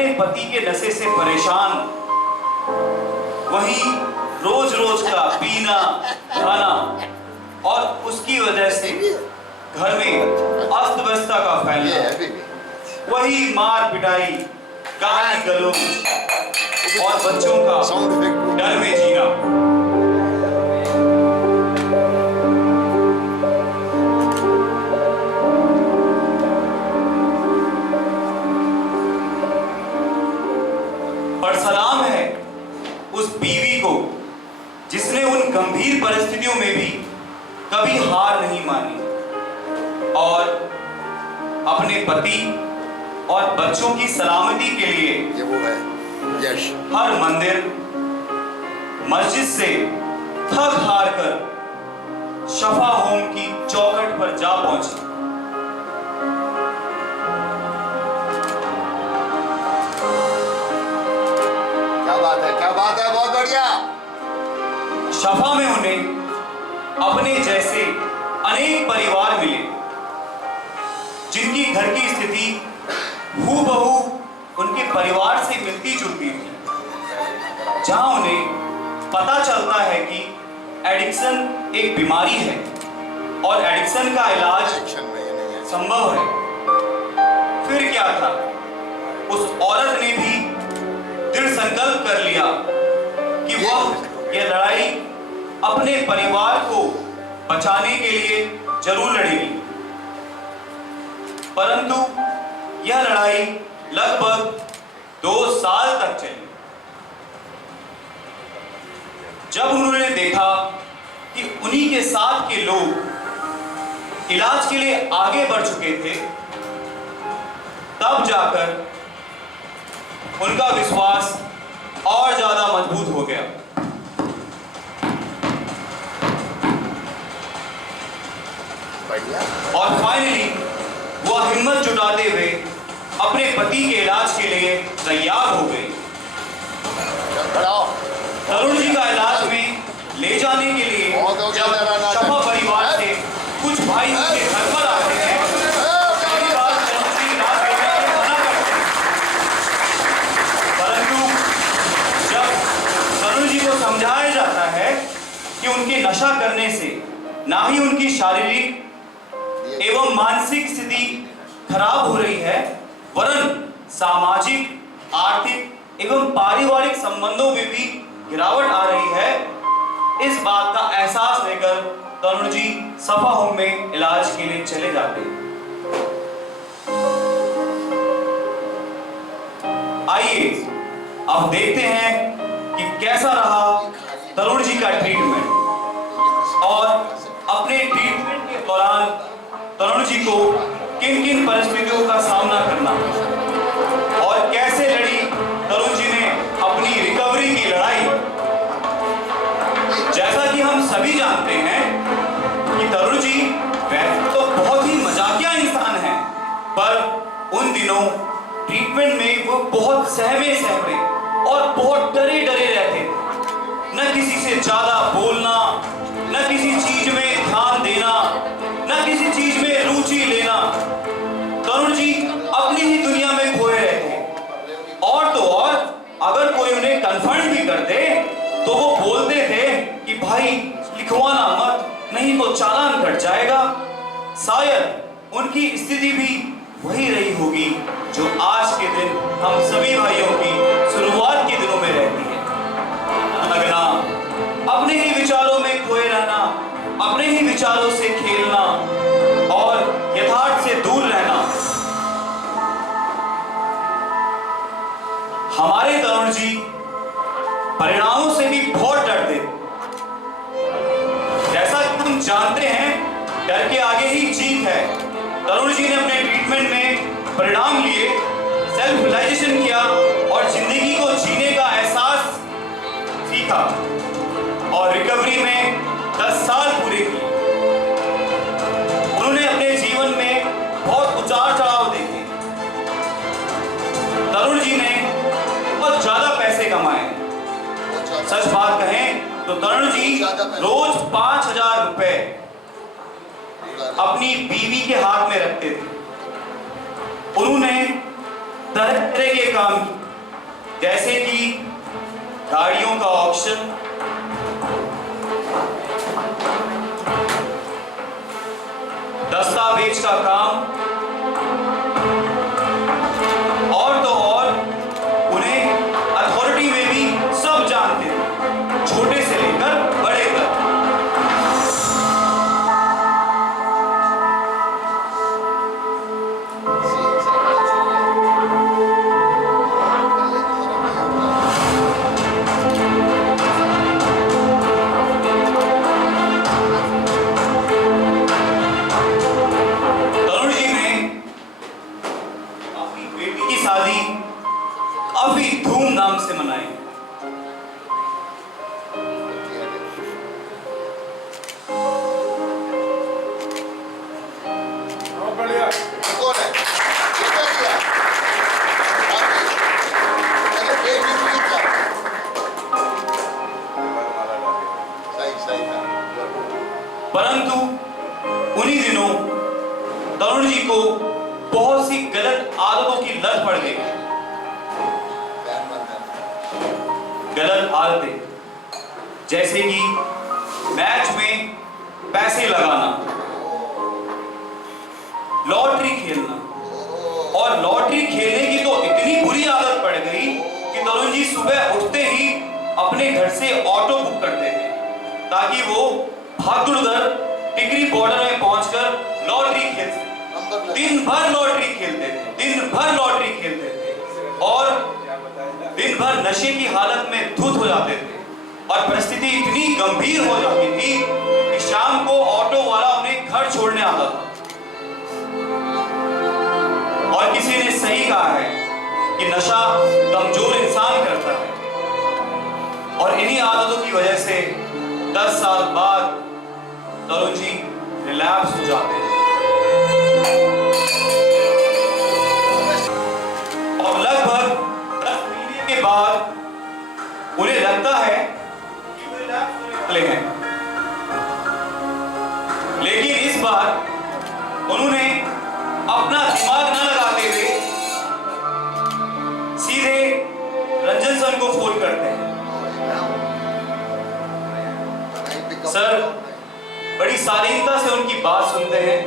अपने पति के नशे से परेशान, वही रोज रोज का पीना खाना और उसकी वजह से घर में अस्त व्यस्तता का फैलना, वही मार पिटाई, गाली गलौज और बच्चों का डर में जीना। पर सलाम है उस बीवी को जिसने उन गंभीर परिस्थितियों में भी कभी हार नहीं मानी और अपने पति और बच्चों की सलामती के लिए ये वो है यश हर मंदिर मस्जिद से थक हार कर शफा होम की चौखट पर जा पहुंची। क्या बात है, बहुत बढ़िया। शफा में उन्हें अपने जैसे अनेक परिवार मिले जिनकी घर की स्थिति हूबहू उनके परिवार से मिलती जुलती थी, जहां उन्हें पता चलता है कि एडिक्शन एक बीमारी है और एडिक्शन का इलाज संभव है। फिर क्या था, उस औरत ने भी दृढ़ संकल्प कर लिया कि वह यह लड़ाई अपने परिवार को बचाने के लिए जरूर लड़ेगी। परंतु यह लड़ाई लगभग 2 साल तक चली। जब उन्होंने देखा कि उन्हीं के साथ के लोग इलाज के लिए आगे बढ़ चुके थे, तब जाकर उनका विश्वास और ज्यादा मजबूत हो गया। और फाइनली वह हिम्मत जुटाते हुए अपने पति के इलाज के लिए तैयार हो गई। तरुण जी का इलाज में ले जाने के लिए जब शफा परिवार से कुछ भाई उनके घर पर आते हैं, समझाया जाता है कि उनके नशा करने से ना ही उनकी शारीरिक एवं मानसिक स्थिति खराब हो रही है, वरन सामाजिक, आर्थिक एवं पारिवारिक संबंधों में भी गिरावट आ रही है। इस बात का एहसास लेकर तरुण जी शफा होम में इलाज के लिए चले जाते हैं। आइए अब देखते हैं कि कैसा रहा तरुण जी का ट्रीटमेंट और अपने ट्रीटमेंट के दौरान तरुण जी को किन किन परिस्थितियों का सामना करना और कैसे लड़ी तरुण जी ने अपनी रिकवरी की लड़ाई। जैसा कि हम सभी जानते हैं कि तरुण जी वैसे तो बहुत ही मजाकिया इंसान है, पर उन दिनों ट्रीटमेंट में वो बहुत सहमे और बहुत डरे रहते थे। न किसी से ज्यादा बोलना, न किसी चीज में ध्यान देना, न किसी चीज में रुचि लेना। तरुण जी अपनी ही दुनिया में खोए रहते। और तो और अगर कोई उन्हें कन्फर्म भी कर दे तो वो बोलते थे कि भाई लिखवाना मत, नहीं तो चालान कट जाएगा। शायद उनकी स्थिति भी वही रही होगी जो आज के दिन हम सभी भाइयों की शुरुआत के दिनों में रहती है। लगना, अपने ही विचारों में खोए रहना, अपने ही विचारों से खेलना और यथार्थ से दूर रहना। हमारे तरुण जी परिणामों से भी बहुत डरते। जैसा कि हम जानते हैं, डर के आगे ही जीत है। तरुण जी ने अपने ट्रीटमेंट में परिणाम लिए, सेल्फ रियलाइजेशन किया और जिंदगी को जीने का एहसास सीखा और रिकवरी में 10 साल पूरे किए। उन्होंने अपने जीवन में बहुत उतार चढ़ाव देखे। तरुण जी ने बहुत ज्यादा पैसे कमाए। सच बात कहें तो तरुण जी रोज 5,000 रुपए अपनी बीवी के हाथ में रखते थे। उन्होंने तरह तरह के काम, जैसे कि गाड़ियों का ऑक्शन, दस्तावेज का काम, और तो और उन्हें अथॉरिटी में भी सब जानते थे, छोटे से लेकर बड़े तक। तरुण जी ने अपनी बेटी की शादी काफी धूमधाम से मनाई। कौन है? ये क्या किया? अरे बेटी की क्या? सही था। परंतु उन्हीं दिनों तरुण जी को बहुत सी गलत आदतों की लत पड़ गई। बैन बंद है। गलत आदतें, जैसे कि मैच में पैसे लगाना, लॉटरी खेलना, और लॉटरी खेलने की तो इतनी बुरी आदत पड़ गई कि तरुण जी सुबह उठते ही अपने घर से ऑटो बुक करते थे ताकि वो भागदौड़ कर टिकरी बॉर्डर में पहुंचकर लॉटरी खेल सके। दिन भर लॉटरी खेलते थे और दिन भर नशे की हालत में धुत हो जाते थे, और परिस्थिति इतनी गंभीर हो जाती थी कि शाम को ऑटो वाला उन्हें घर छोड़ने आता था। और किसी ने सही कहा है कि नशा कमजोर इंसान करता है, और इन्हीं आदतों की वजह से 10 साल बाद तरुण जी रिलैप्स हो जाते हैं। और लगभग 10 महीने के बाद उन्हें लगता है कि वो रिलैप्स होने वाले हैं, लेकिन इस बार उन्होंने अपना दिमाग न लगाते हुए सीधे रंजन सर को फोन करते हैं। सर बड़ी शालीनता से उनकी बात सुनते हैं,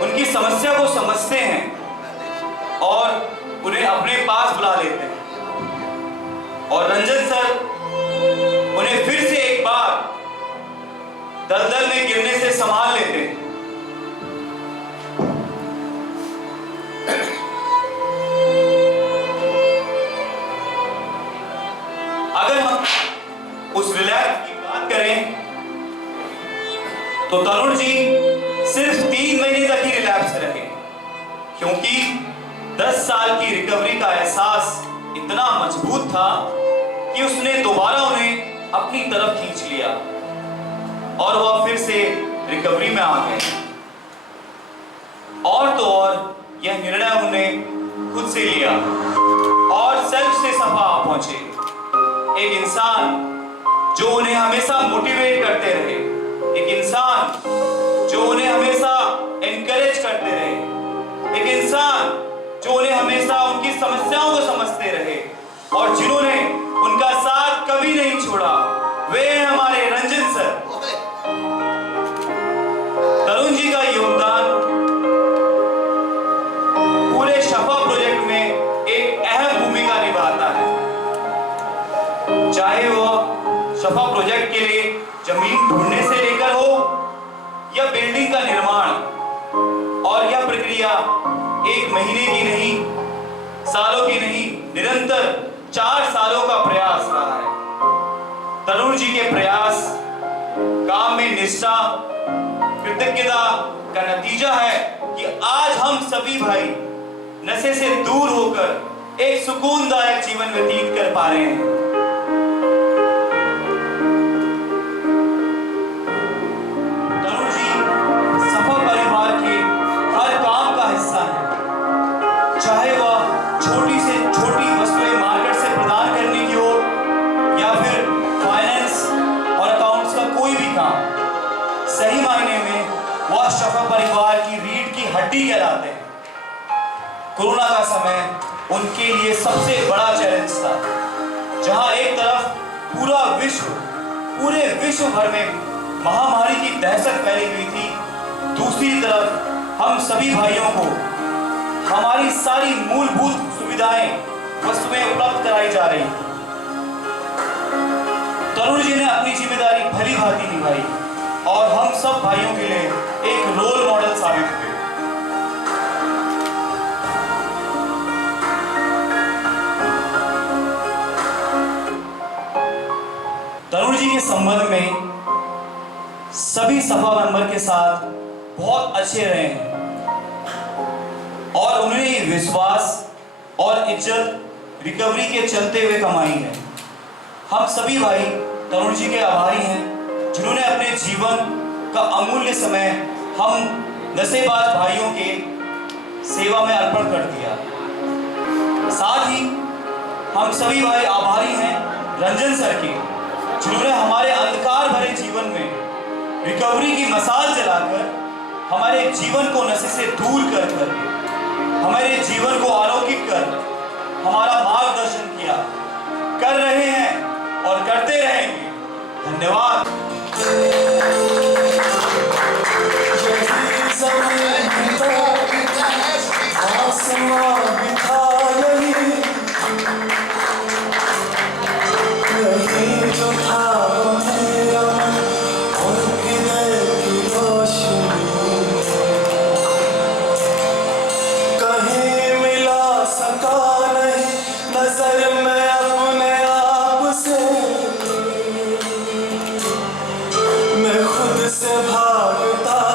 उनकी समस्या को समझते हैं और उन्हें अपने पास बुला लेते हैं। और रंजन सर उन्हें फिर से एक बार दलदल में गिरने से संभाल लेते हैं। अगर हम उस रिलैक्स की बात करें तो तरुण जी सिर्फ 3 महीने तक ही रिलैप्स रहे, क्योंकि 10 साल की रिकवरी का एहसास इतना मजबूत था कि उसने दोबारा उन्हें अपनी तरफ खींच लिया और वह फिर से रिकवरी में आ गए। और तो और यह निर्णय उन्होंने खुद से लिया और सेल्फ से सफा पहुंचे। एक इंसान जो उन्हें हमेशा मोटिवेट करते रहे, एक इंसान जो उन्हें हमेशा एनकरेज करते रहे, एक इंसान जो उन्हें हमेशा उनकी समस्याओं को समझते रहे और जिन्होंने उनका साथ कभी नहीं छोड़ा, वे हैं हमारे रंजन सर। तरुण जी का योगदान पूरे शफा प्रोजेक्ट में एक अहम भूमिका निभाता है, चाहे वह शफा प्रोजेक्ट के लिए जमीन ढूंढने से लेकर हो या बिल्डिंग का निर्माण। और यह प्रक्रिया 1 महीने की नहीं, सालों की नहीं, निरंतर 4 सालों का प्रयास रहा है। तरुण जी के प्रयास, काम में निष्ठा, कृतज्ञता का नतीजा है कि आज हम सभी भाई नशे से दूर होकर एक सुकूनदायक जीवन व्यतीत कर पा रहे हैं। तरुण जी सफा परिवार के हर काम का हिस्सा है, चाहे वह छोटी से छोटी वस्तुएं मार्केट से प्रदान करने की हो या फिर फाइनेंस और अकाउंट्स का कोई भी काम। सही मायने में वह शफा परिवार की रीढ़ की हड्डी कहलाते हैं। कोरोना का समय उनके लिए सबसे बड़ा चैलेंज था, जहां एक तरफ पूरे विश्व भर में महामारी की दहशत फैली हुई थी, दूसरी तरफ हम सभी भाइयों को हमारी सारी मूलभूत सुविधाएं, वस्तुएं उपलब्ध कराई जा रही थी। तरुण जी ने अपनी जिम्मेदारी भली भांति निभाई और हम सब भाइयों के लिए एक रोल मॉडल साबित हुए। तरुण जी के संबंध में सभी सभा मेंबर के साथ बहुत अच्छे रहे हैं और उन्होंने ये विश्वास और इज्जत रिकवरी के चलते हुए कमाई है। हम सभी भाई तरुण जी के आभारी हैं, जिन्होंने अपने जीवन का अमूल्य समय हम नशेबाज भाइयों के सेवा में अर्पण कर दिया। साथ ही हम सभी भाई आभारी हैं रंजन सर के, जिन्होंने हमारे अंधकार भरे जीवन में रिकवरी की मसाल जलाकर हमारे जीवन को नशे से दूर कर हमारे जीवन को अलौकिक कर हमारा मार्गदर्शन किया, कर रहे हैं और करते रहेंगे। धन्यवाद। से भागता